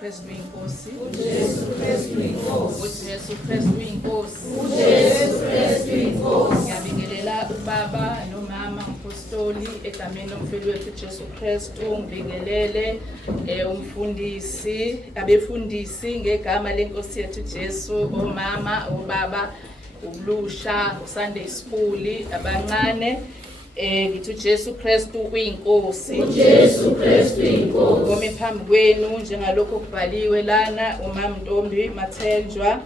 Kristu inkosi. uJesu Kristu inkosi. uJesu Kristu inkosi. uJesu Kristu inkosi. Ngiyabingelela ubaba nomama umpostoli egameni lomfeli wethu Jesu Kristu. Ngibingelele umfundisi, abefundisi ngegama lenkosi yethu Jesu, omama, obaba, ubulusha, uSunday school, abancane. Ngithi uJesu Kristu uyinkosi. uJesu Kristu inkosi. Ngome phambi kwenu njengalokho kubhaliwe lana uMama Ntombi Mathenjwa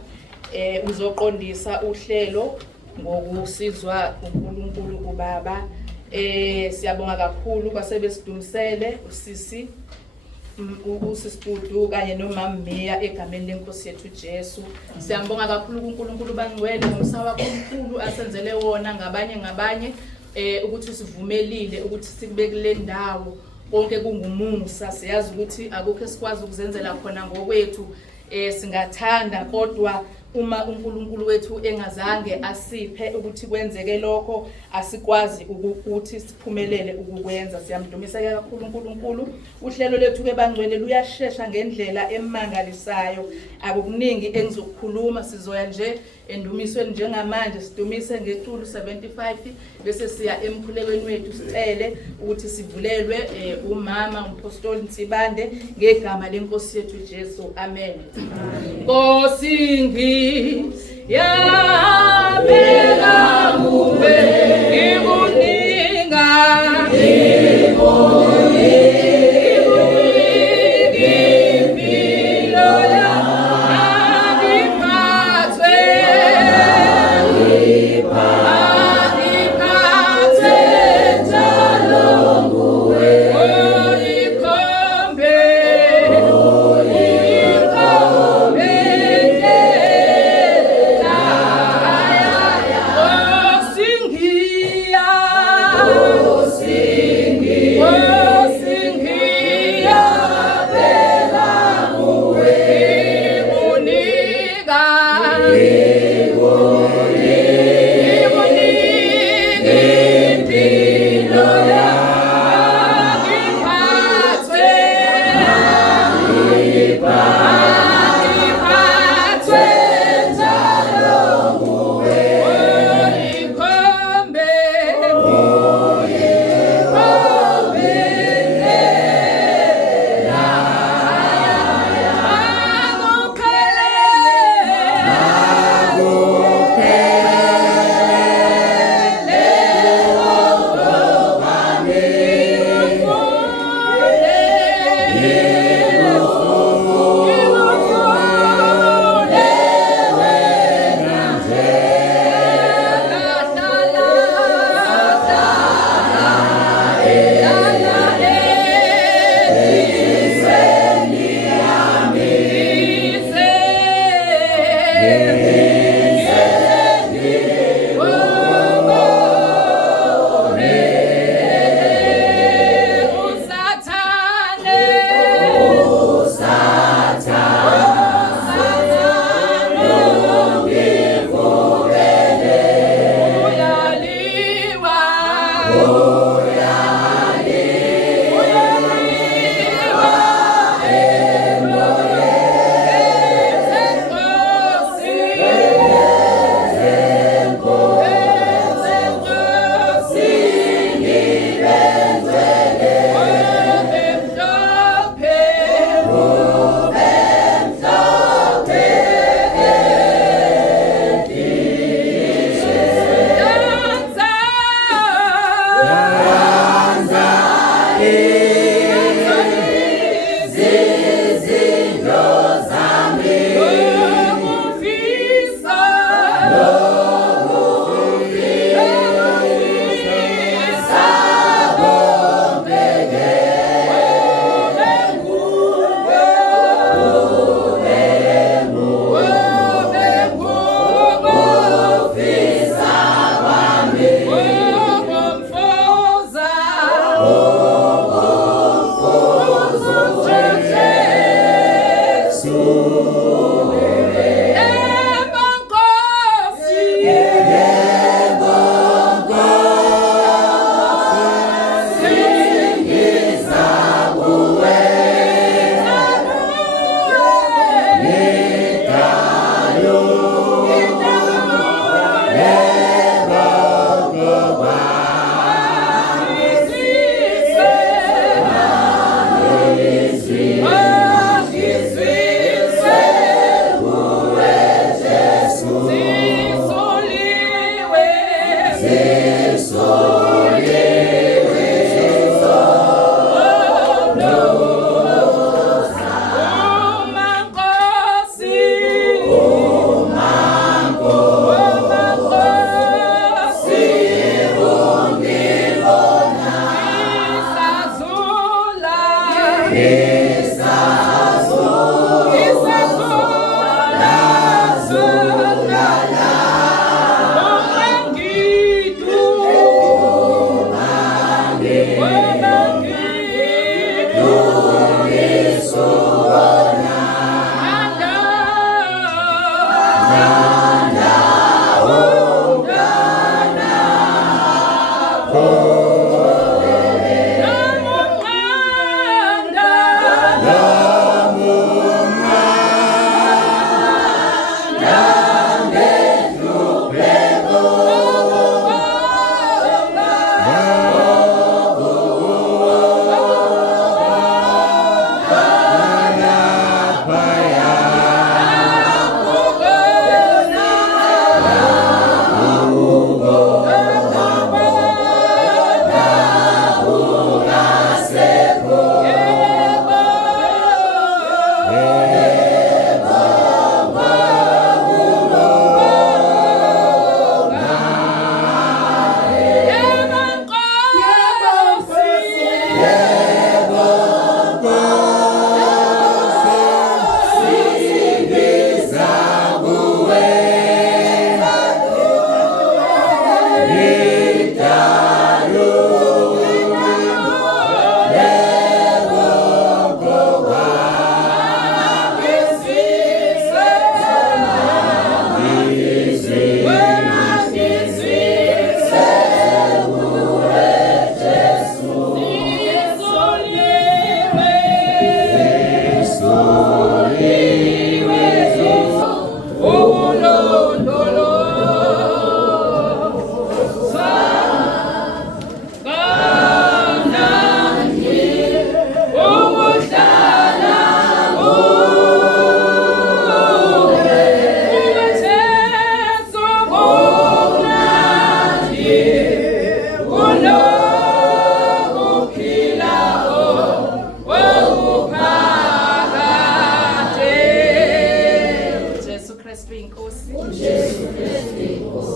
uzoqondisa uhlelo ngokusizwa uNkulunkulu ubaba. Siyabonga kakhulu kwasebesidumisele usisi usisidudu kanye nomama Meya egameni lenkosi yethu Jesu. Siyambonga kakhulu kuNkulunkulu bangcwele ngomsaba omkhulu asenzele wona ngabanye ukuthi sivumelile ukuthi sikubekile ndawo konke kungumusa. Siyazi ukuthi akukho esikwazi ukuzenzela khona ngokwethu, singathanda kodwa uma uNkulunkulu wethu engazange asiphe ukuthi kwenzeke lokho asikwazi ukuthi siphumelele ukukwenza. Siyamdumisa kakhulu uNkulunkulu. Uhlelo lethu ke bangcwele luyashesha ngendlela emangalisayo. Akukuningi engizokukhuluma, sizoya nje endumisweni njengamanje sidumise ngeculo 75 bese siya emkhulekweni wethu sicele ukuthi sivulelwe umama umpostoli Nsibande ngegama lenkosi yethu Jesu. Amen. Nkosi ngiyabeka kuwe ngikuninga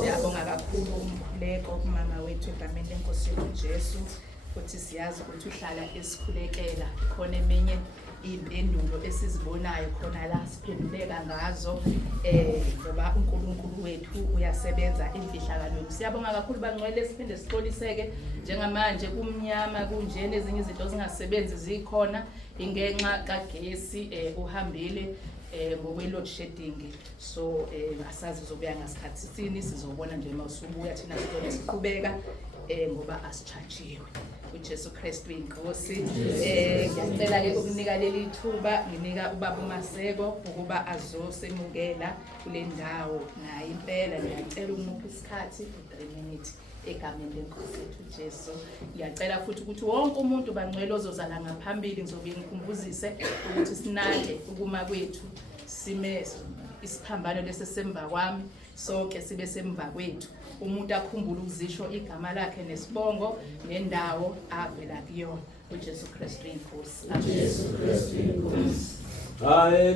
Siyabonga kakhulu umkhuleko kumama wethu egameni lenkosi yethu Jesu, futhi siyazi ukuthi uhlala esikhulekela. Khona eminye impendulo esizibonayo khona la siphenduleka ngazo ngoba uNkulunkulu wethu uyasebenza emfihlakalweni. Siyabonga kakhulu bangcwele, siphinde sixoliseke njengamanje kumnyama kunjena, ezinye izinto zingasebenzi zikhona ingenxa kagesi uhambile ngokwe-load shedding. So asazi zobuya ngasikhathi sini, sizobona nje mawusubuya thina sizobe siqhubeka ngoba asitshajiwe. uJesu Kristu inkosi. Ngiyacela-ke ukunika leli thuba, nginika ubaba uMaseko ukuba azosemukela kule ndawo. Naye impela ngiyacela ukumupha isikhathi 3 minutes egameni lenkosi yethu Jesu. Ngiyacela futhi ukuthi wonke umuntu bangcwele ozozala ngaphambili, ngizobe ngikhumbuzise ukuthi sinake ukuma kwethu, sime isiphambano lesesemva kwami, sonke sibe semva kwethu. Umuntu akhumbule ukuzisho igama lakhe nesibongo nendawo avela kuyona. uJesu Kristu inkosi. uJesu Kristu inkosi. Kaya